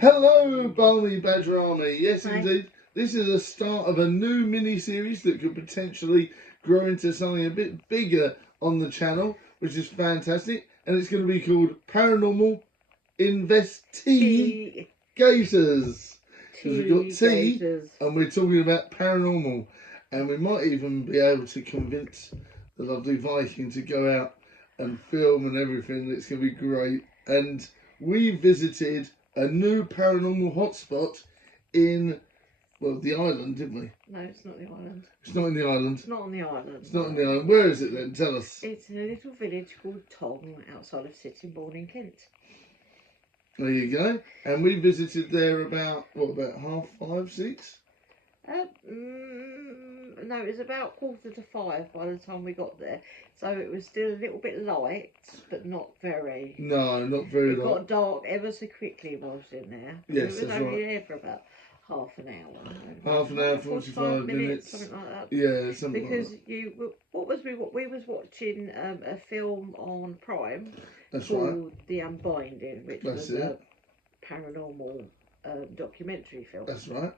Hello, Balmy Badger Army. Yes, Hi. indeed. This is the start of a new mini-series that could potentially grow into something a bit bigger on the channel, which is fantastic. And it's going to be called Paranormal InvesTEAgators. Because we've got T, and we're talking about paranormal. And we might even be able to convince the lovely Viking to go out and film and everything. It's going to be great. And we visited a new paranormal hotspot in, well, the island, didn't we? No, it's not the island. It's not in the island. It's not on the island. It's not in the island. Where is it then? Tell us. It's in a little village called Tonge outside of Sittingbourne in Kent. There you go. And we visited there about 5:30, 6? No, it was about 4:45 by the time we got there. So it was still a little bit light, but not very. No, not very light. It light. got dark ever so quickly whilst in there. Yes, it was that's only right. there for about half an hour. Half an hour, 45 minutes. Something like that. Yeah, something because like that. we was watching a film on Prime. That's called right. The Unbinding, which That's was a paranormal documentary film. That's right.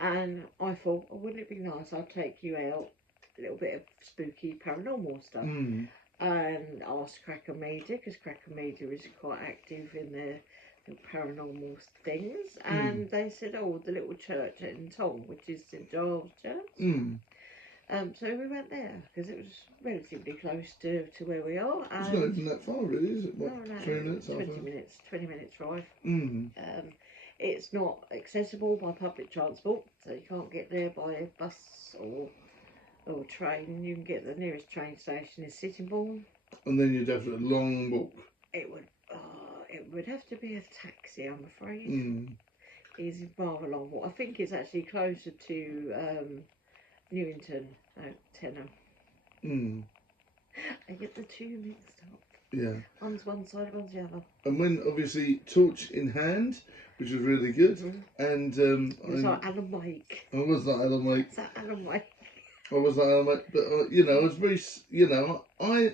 And I thought, oh, wouldn't it be nice? I'd take you out a little bit of spooky paranormal stuff. And asked Cracker Media, because Cracker Media is quite active in their paranormal things. And they said, oh, the little church in Tonge, which is St Giles Church. So we went there because it was relatively close to where we are. It's not even that far, really, is it? What, no, 3 minutes? 20 minutes drive. It's not accessible by public transport, so you can't get there by bus or train. You can get the nearest train station is Sittingbourne. And then you'd have a long walk. It would have to be a taxi, I'm afraid. It's rather long walk. I think it's actually closer to Newington, Tenham. I get the two mixed up. Yeah. One's one side, one's the other. And when, obviously, torch in hand, which was really good. And it was like Alan Wake. I was like Alan Wake. It's like Alan Wake. I was like Alan Wake, but I was very, I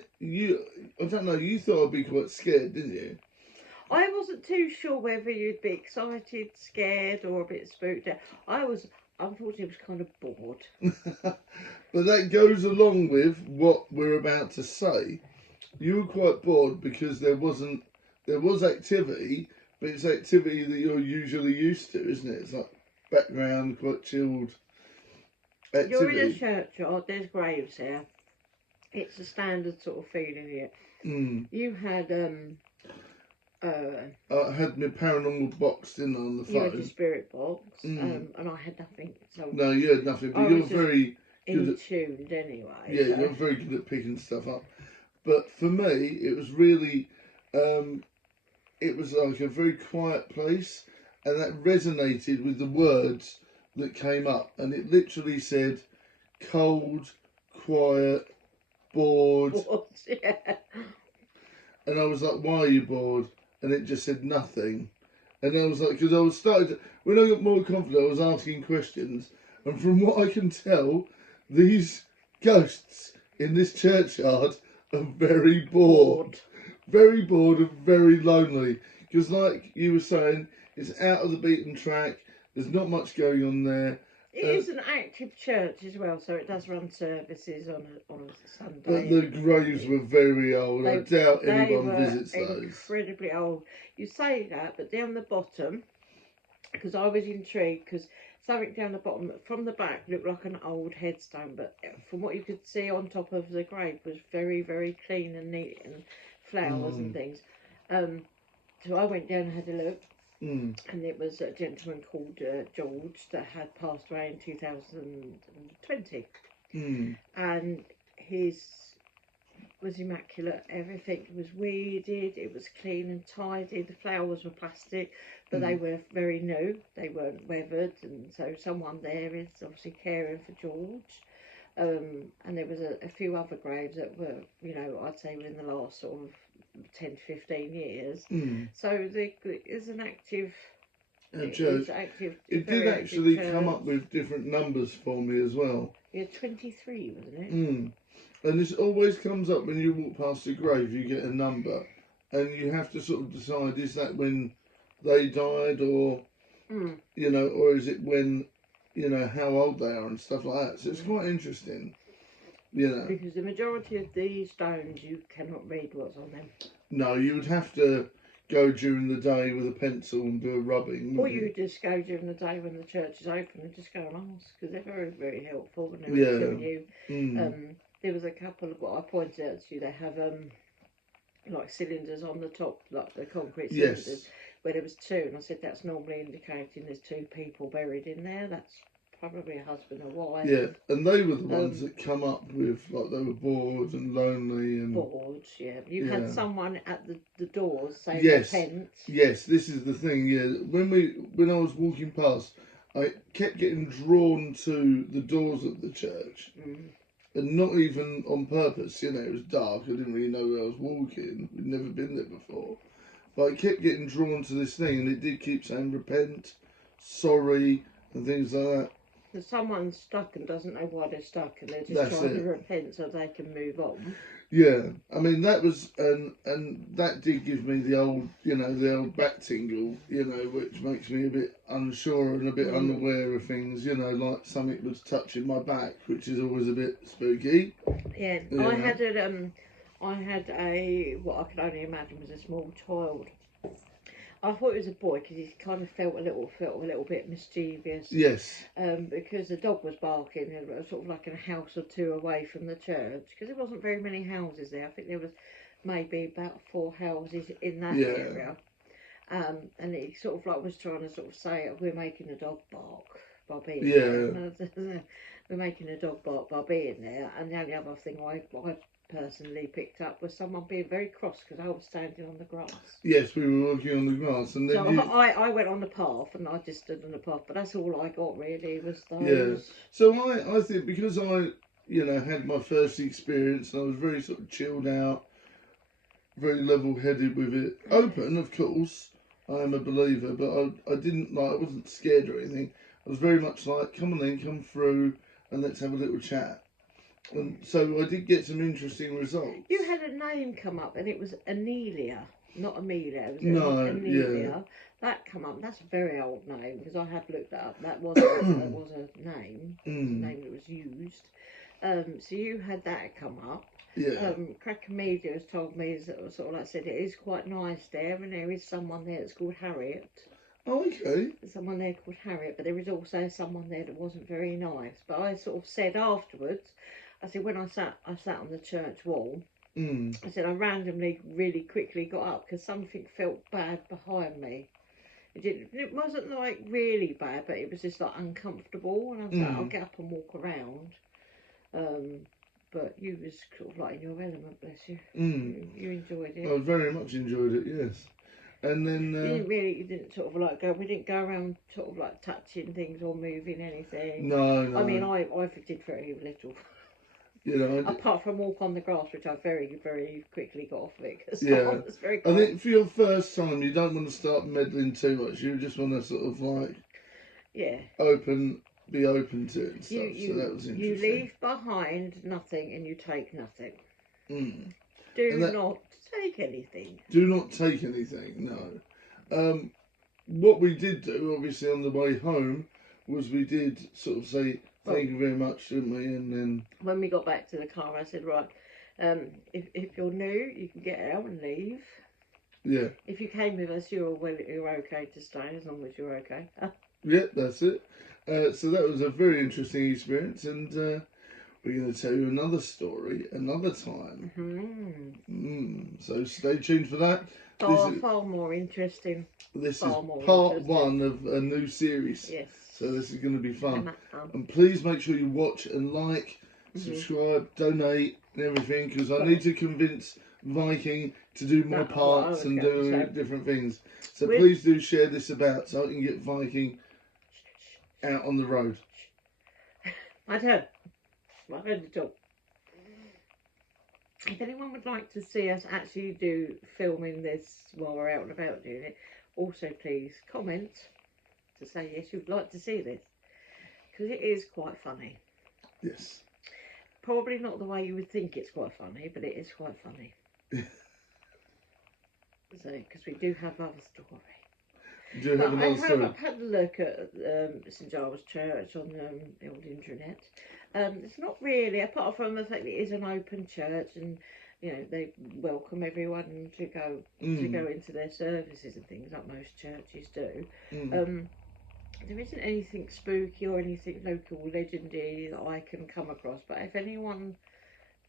don't know. You thought I'd be quite scared, didn't you? I wasn't too sure whether you'd be excited, scared, or a bit spooked out. Unfortunately, I was kind of bored. But that goes along with what we're about to say. You were quite bored because there was activity, but it's activity that you're usually used to, isn't it? It's like background, quite chilled activity. You're in a churchyard, there's graves here. It's a standard sort of feeling here. You had I had my paranormal box, didn't I, on the phone? You had your spirit box, and I had nothing. So no, you had nothing, but you're very good at tuned anyway. Yeah, so. You're very good at picking stuff up. But for me, it was really, it was like a very quiet place, and that resonated with the words that came up, and it literally said, cold, quiet, bored. Yeah. And I was like, why are you bored? And it just said nothing. And I was like, because when I got more confident, I was asking questions. And from what I can tell, these ghosts in this churchyard are very bored. Very bored and very lonely. Because like you were saying, it's out of the beaten track. There's not much going on there. It is an active church as well, so it does run services on a Sunday. But the graves were very old. I doubt anyone visits those. Incredibly old. You say that, but down the bottom, because I was intrigued, because something down the bottom from the back looked like an old headstone, but from what you could see on top of the grave was very, very clean and neat and flowers and things. So I went down and had a look. And it was a gentleman called George that had passed away in 2020. And his was immaculate. Everything was weeded, it was clean and tidy. The flowers were plastic, but they were very new. They weren't weathered, and so someone there is obviously caring for George. And there was a few other graves that were, I'd say within the last sort of 10 to 15 years. So there's an active church. It did actually come up with different numbers for me as well. Yeah, 23, wasn't it? And this always comes up when you walk past a grave. You get a number, and you have to sort of decide: is that when they died, or Mm. or is it when, how old they are and stuff like that. So it's quite interesting, Because the majority of the stones, you cannot read what's on them. No, you would have to go during the day with a pencil and do a rubbing. Or you just go during the day when the church is open and just go and ask, because they're very, very helpful and they're telling you. There was a couple of what I pointed out to you. They have like cylinders on the top, like the concrete cylinders. Yes. Where there was two, and I said that's normally indicating there's two people buried in there. That's probably a husband and wife. Yeah, and they were the ones that come up with, like, they were bored and lonely and... Bored, yeah. You had someone at the doors saying repent. Yes, this is the thing, yeah. When I was walking past, I kept getting drawn to the doors of the church. And not even on purpose, it was dark, I didn't really know where I was walking. We'd never been there before. But I kept getting drawn to this thing, and it did keep saying repent, sorry, and things like that. If someone's stuck and doesn't know why they're stuck, and they're just trying to repent so they can move on. Yeah, I mean that was, and that did give me the old, the old back tingle, which makes me a bit unsure and a bit unaware of things, like something was touching my back, which is always a bit spooky. Yeah, I had a what I could only imagine was a small child. I thought it was a boy because he kind of felt a little bit mischievous. Yes. Because the dog was barking, sort of like a house or two away from the church. Because there wasn't very many houses there. I think there was maybe about 4 houses in that area. And he sort of like was trying to sort of say, we're making the dog bark by being there. We're making a dog bark by being there. And the only other thing I personally picked up was someone being very cross because I was standing on the grass. Yes, we were walking on the grass, and then I went on the path and I just stood on the path, but that's all I got really was those. Yeah. So I think because I had my first experience and I was very sort of chilled out, very level-headed with it, open of course. I am a believer, but I didn't I wasn't scared or anything. I was very much like, come on then, come through, and let's have a little chat. And so I did get some interesting results. You had a name come up, and it was Anelia, not Amelia. It was Anelia. Yeah. That come up. That's a very old name because I have looked that up. That was a name. A name that was used. So you had that come up. Yeah. Cracker Media has told me, sort of like I said, it is quite nice there, and there is someone there that's called Harriet. Oh, okay. There's someone there called Harriet, but there is also someone there that wasn't very nice. But I sort of said afterwards, I said when I sat on the church wall. I said I randomly, really quickly got up because something felt bad behind me. It wasn't like really bad, but it was just like uncomfortable. And I was like, I'll get up and walk around. But you was sort of like in your element, bless you. You enjoyed it. I very much enjoyed it, yes. And then you didn't sort of like go. We didn't go around sort of like touching things or moving anything. No. I mean, I did very little. Apart from walk on the grass, which I very, very quickly got off of it because I was very cold. I think for your first time, you don't want to start meddling too much. You just want to sort of like be open to it and stuff. So that was interesting. You leave behind nothing and you take nothing. Do not take anything. Do not take anything. No. What we did do, obviously, on the way home, was we did sort of say thank you very much, didn't we? And then when we got back to the car, I said, right, if you're new, you can get out and leave. Yeah. If you came with us, you're okay to stay as long as you're okay. Yeah, that's it. So that was a very interesting experience, and we're going to tell you another story another time. So stay tuned for that. Far more interesting. This is part 1 of a new series. Yes. So this is going to be fun. And please make sure you watch and like, subscribe, donate, and everything, because I need to convince Viking to do more parts and do different things. So please do share this about so I can get Viking out on the road. I heard the talk. If anyone would like to see us actually do filming this while we're out and about doing it, also please comment to say yes, you'd like to see this, because it is quite funny. Yes. Probably not the way you would think it's quite funny, but it is quite funny. So, because we do have other story. Do you have another story? I've had a look at St Giles Church on the old internet. It's not really, apart from the fact that it is an open church, and you know they welcome everyone to go into their services and things like most churches do. There isn't anything spooky or anything local legendary that I can come across. But if anyone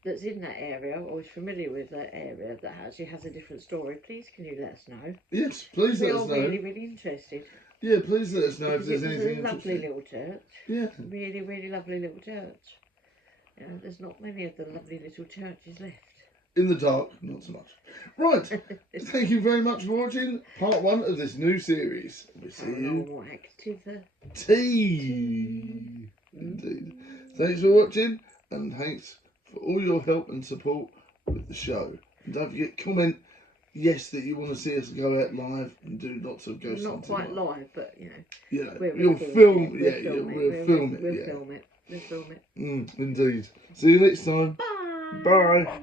that's in that area or is familiar with that area that actually has a different story, please can you let us know? Yes, please let us know. We're really interested. Yeah, please let us know because if there's anything it's a lovely interesting. little church. Yeah. Really, really lovely little church. You know, there's not many of the lovely little churches left. In the dark, not so much. Right. Thank you very much for watching part 1 of this new series. We'll see you. Paranormal Indeed. Thanks for watching, and thanks for all your help and support with the show. And don't forget, comment yes that you want to see us go out live and do lots of ghost hunting. Not quite live, but you know. Yeah, we'll film it. it. We'll film it. We'll film it. Indeed. See you next time. Bye. Bye.